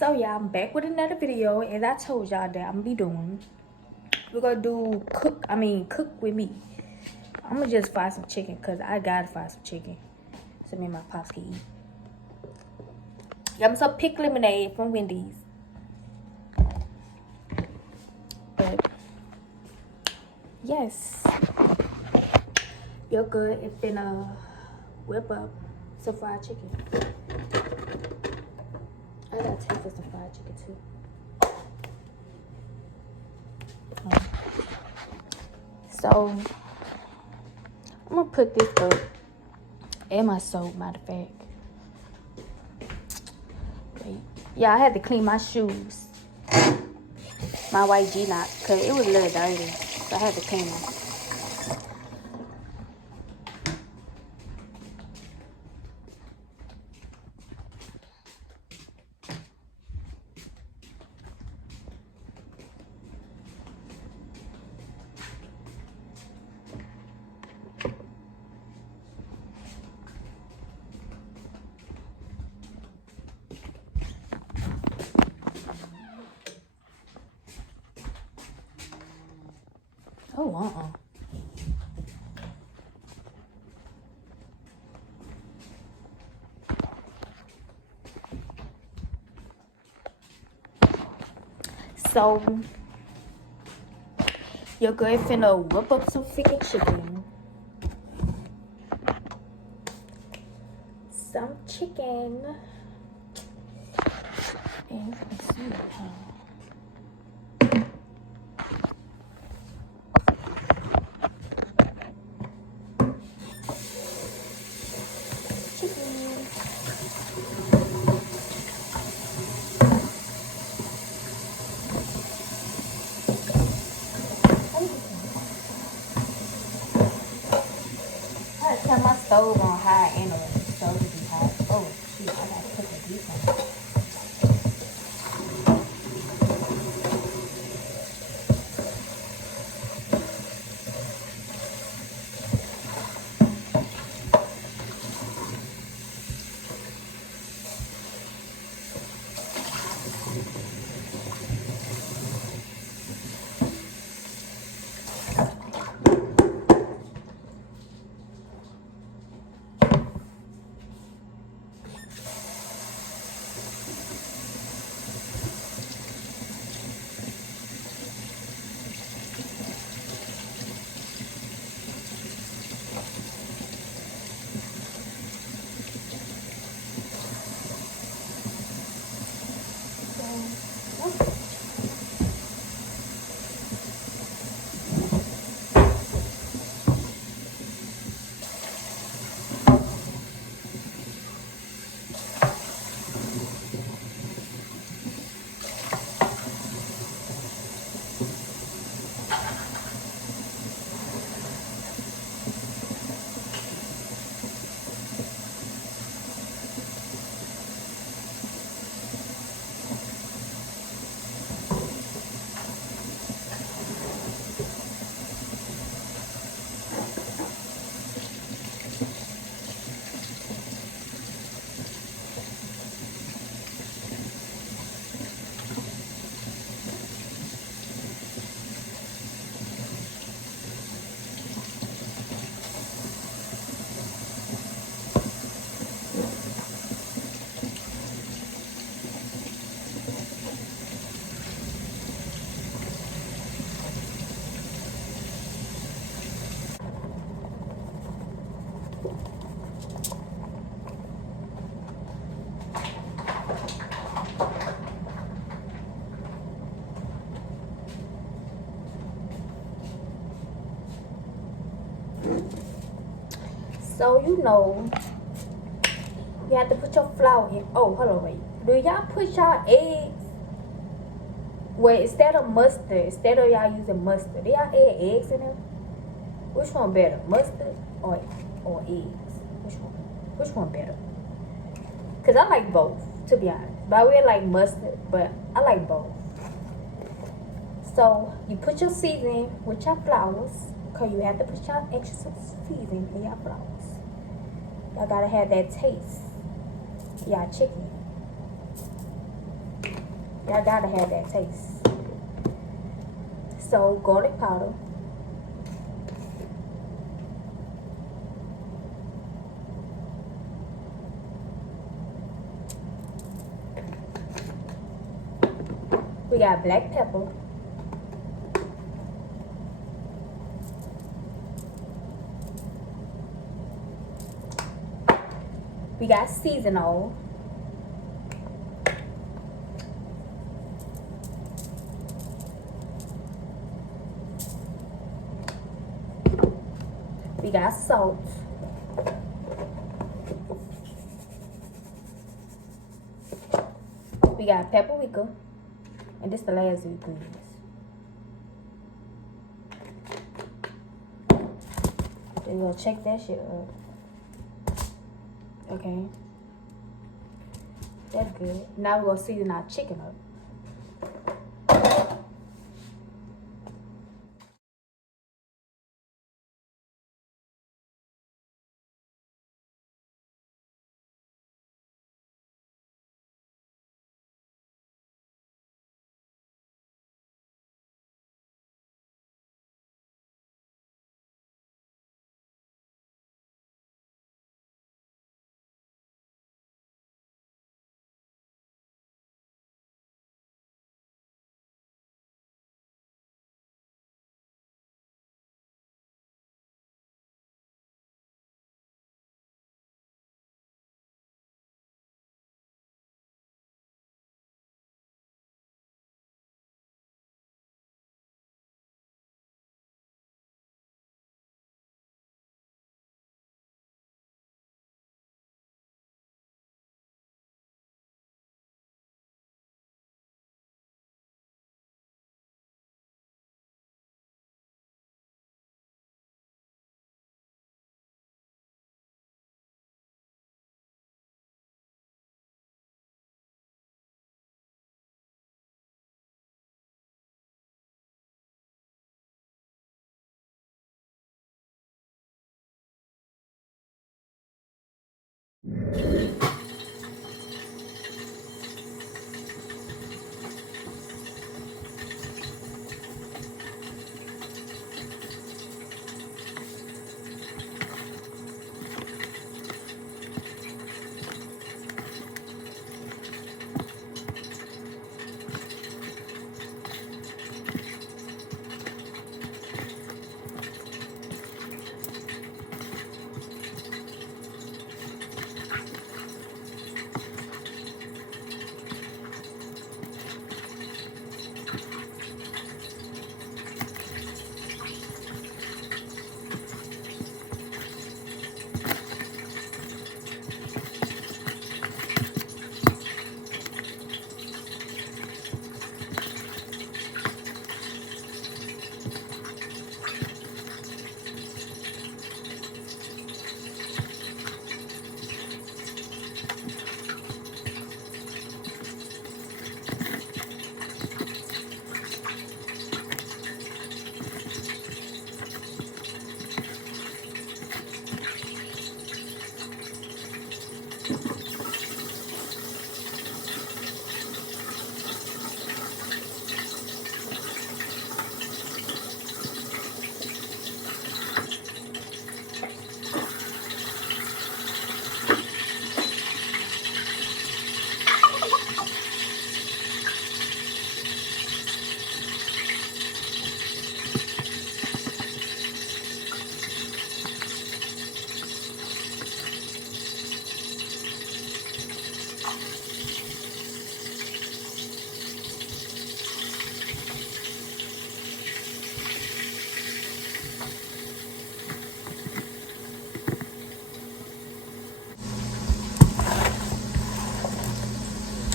So yeah, I'm back with another video. As I told y'all that I'm gonna be doing, we're gonna do cook with me. I'm gonna just fry some chicken because I gotta fry some chicken so me and my pops can eat. Got me some pick lemonade from Wendy's. But yes, you're good. It's been a whip up some fried chicken. I gotta taste for some fried chicken too. So I'm gonna put this up and my soap, matter of fact. Wait. Yeah, I had to clean my shoes. My white G-Knocks, because it was a little dirty. So I had to clean them. Oh, So, your girl finna whip up some freaking chicken. Some chicken. And let's see. I gotta turn my stove on high anyway. The stove will be hot. Oh, shoot, I gotta cook a deep one. So, you have to put your flour in. Oh, hold on, wait. Do y'all put y'all eggs? Wait, instead of y'all using mustard, do y'all add eggs in them? Which one better, mustard or eggs? Which one better? Cause I like both, to be honest. But I really like mustard, but I like both. So you put your seasoning with your flours, cause you have to put your extra seasoning in your flours. Y'all gotta have that taste. Y'all chicken. Y'all gotta have that taste. So garlic powder. We got black pepper. We got seasonal. We got salt. We got paprika. And this the last ingredients. Then we'll check that shit up. Okay. That's good. Now we're gonna season our chicken up.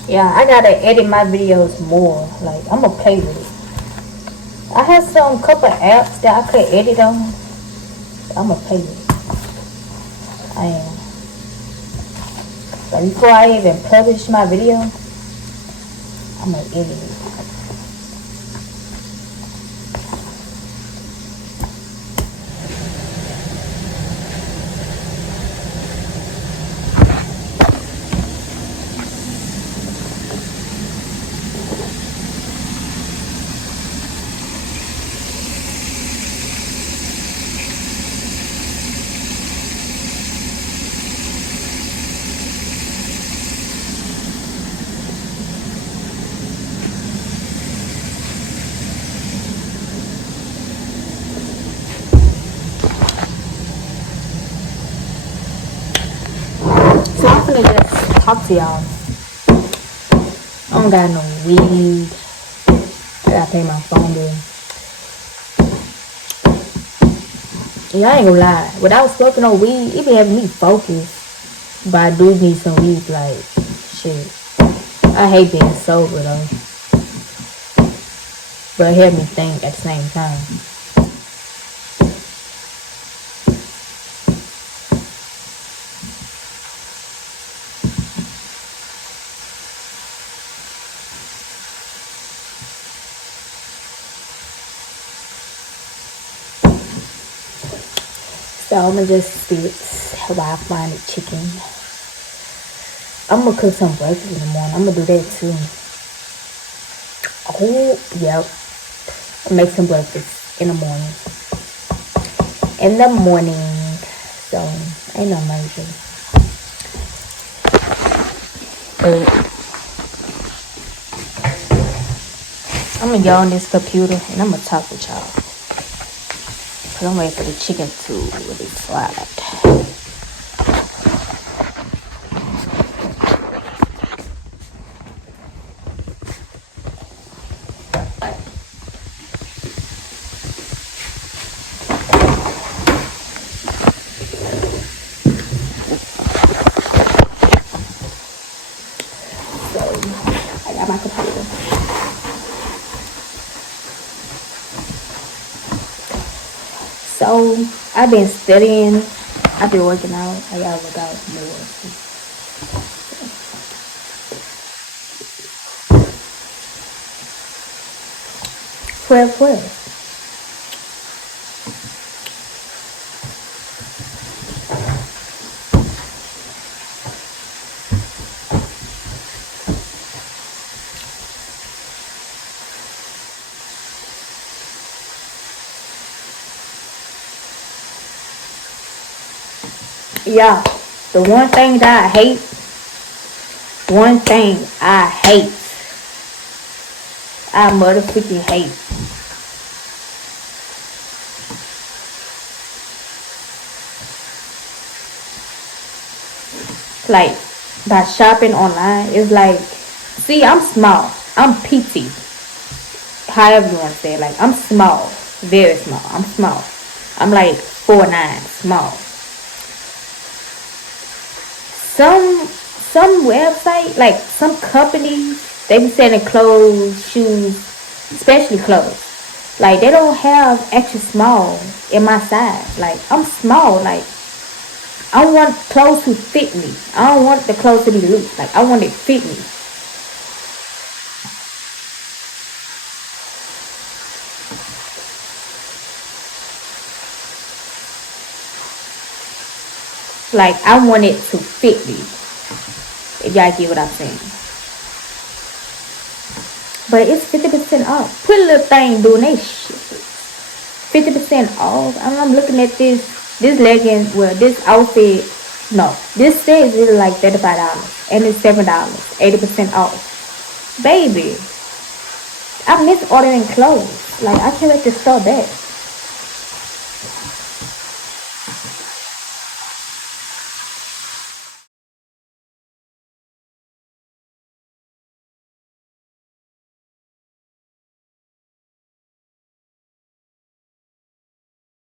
Yeah, I gotta edit my videos more. Like, I'm gonna play with it. I have some couple apps that I could edit on. I'm gonna play with it. I am. But before I even publish my video, I'm gonna edit it. me just talk to y'all. I don't got no weed. I gotta pay my phone bill. Y'all ain't gonna lie. Without smoking no weed, it be having me focused. But I do need some weed, like, shit. I hate being sober, though. But it helped me think at the same time. So I'm gonna just sit while I find the chicken. I'm gonna cook some breakfast in the morning. I'm gonna do that too. Oh, yep. I'll make some breakfast in the morning. So ain't no major. But I'm gonna go on this computer and I'm gonna talk with y'all. Cause I'm waiting for the chicken to really fry. So I got my computer. So I've been studying. I've been working out. I gotta work out more. 12. Yeah, the one thing that I hate, I motherfucking hate. Like, by shopping online, it's like, see, I'm small. I'm petite. However you want to say it. Like, I'm small. Very small. I'm small. I'm like 4'9", small. Some website, like some companies, they be selling clothes, shoes, especially clothes. Like, they don't have extra small in my size. Like, I'm small. Like, I want clothes to fit me. I don't want the clothes to be loose. Like, I want it to fit me. Like, I want it to fit me. If y'all get what I'm saying. But it's 50% off. Put a little thing doing that shit. 50% off. I'm looking at this legging. Well, this outfit. No. This set is really like $35. And it's $7. 80% off. Baby. I miss ordering clothes. Like, I can't wait to start back.